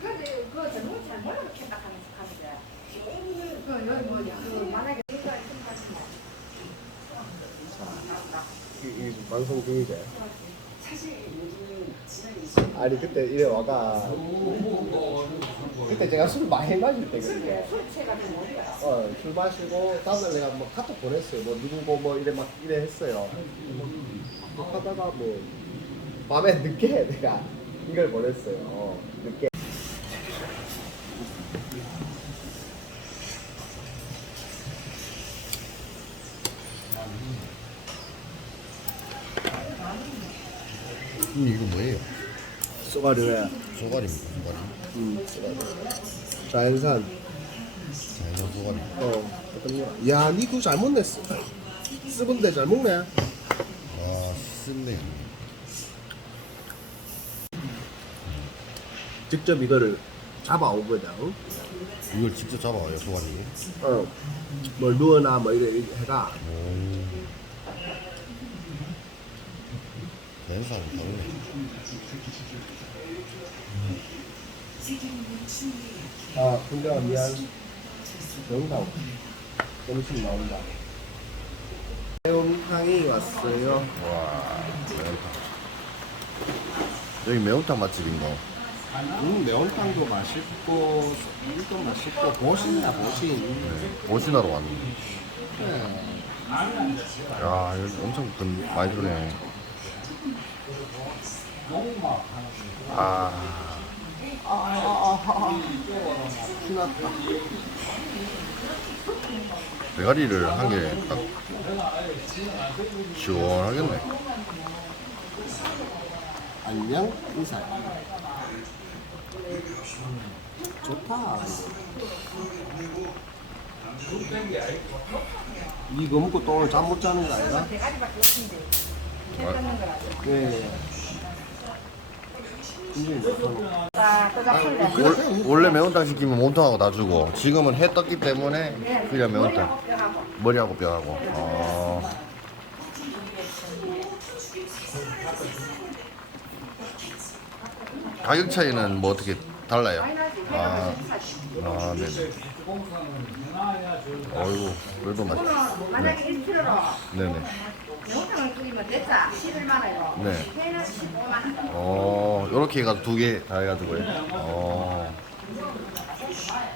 근데 그거 전문 잘 몰라 캔다 하면서 하는데. 그 여기 뭐냐? 그 만약에 이거 생각하시면 이, 이 방송 중이제. 아니 그때 이래 와가. 그때 제가 술 많이 마실 때 그때. 술 취해가지고 어디야? 어 술 마시고 다음날 내가 뭐 카톡 보냈어요. 뭐 누구고 뭐 이래 막 이래 했어요. 막 하다가 뭐 밤에 늦게 내가 이걸 보냈어요. 어, 늦게. 음, 이거 뭐예요? 쏘가리네 소갈입니다. 소갈이. 음 자연산 자연산 소갈이. 어 어떤 거? 야 니 그거 잘못 냈어 쓰는데 잘 먹네 아, 쓴네. 직접 이거를 잡아오거든 이걸 직접 잡아와요, 소갈이. 어. 뭘 누워나 뭐 이래 해가 오. 연산은 다르네. 아 근데 미안 영상 음식 나온다 매운탕이 왔어요 와, 매운탕. 여기 매운탕 맛집인가? 음 매운탕도 맛있고 이도 맛있고 보신다 보신 오시나로 왔는데. 네. 야, 여기 엄청 큰, 많이 주네. 아, 신났다 대가리를 한 개 딱 시원하겠네. 안녕 인사 좋다 이거 먹고 또 오늘 잠 못 자는 거 아니라? 대가리밖에 없는데. 거라고. 네 자, 또 원래 매운탕 시키면 몸통하고 다 주고 지금은 해 떴기 때문에 그냥 매운탕. 머리하고 뼈하고 어. 가격 차이는 뭐 어떻게 달라요? 아. 아 네네 어이구 그래도 맛있 오늘 만약에 1kg로 네네 매운탕을 끓이면 됐자 11만 원이요. 네. 회는 15만 원. 어 요렇게 해가지고 두 개 다 해가지고요 어.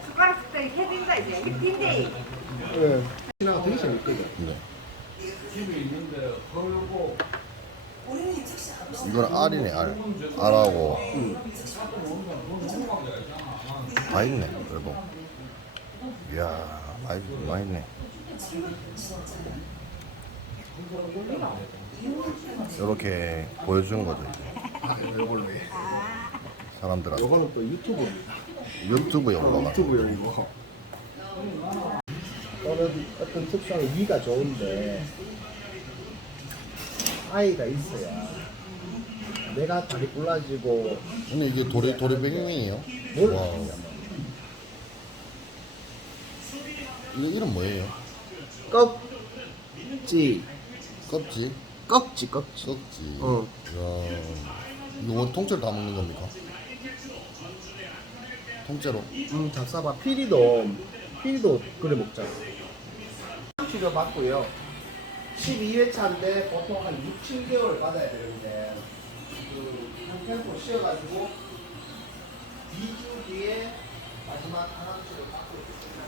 숟가락 이제. 네 신화가 되게 재밌거든. 네. 이건 알이네 알. 알하고. 다 있네 그래도. 이야 많이 많이 있네. 이렇게 보여주는 거죠 이제 이걸로 사람들한테. 요거는 또 유튜브입니다 유튜브에 올라가 유튜브용이고 어떤, 어떤 특성은 위가 좋은데 아이가 있어야 내가 다리 골라지고 근데 이게 도리 도리뱅이에요? 뭘 와. 이거 이름 뭐예요? 꺽지 껍질? 꺽지 꺽지 껍질. 어. 야 뭐 통째로 다 먹는 겁니까? 통째로? 음 잡사봐. 피리도 피리도 그래 먹자 치료 받고요. 12회차인데 보통 한 6, 7개월 받아야 되는데 그한 템포 쉬어가지고 2주 뒤에 마지막 하나 치료 받고 있습니다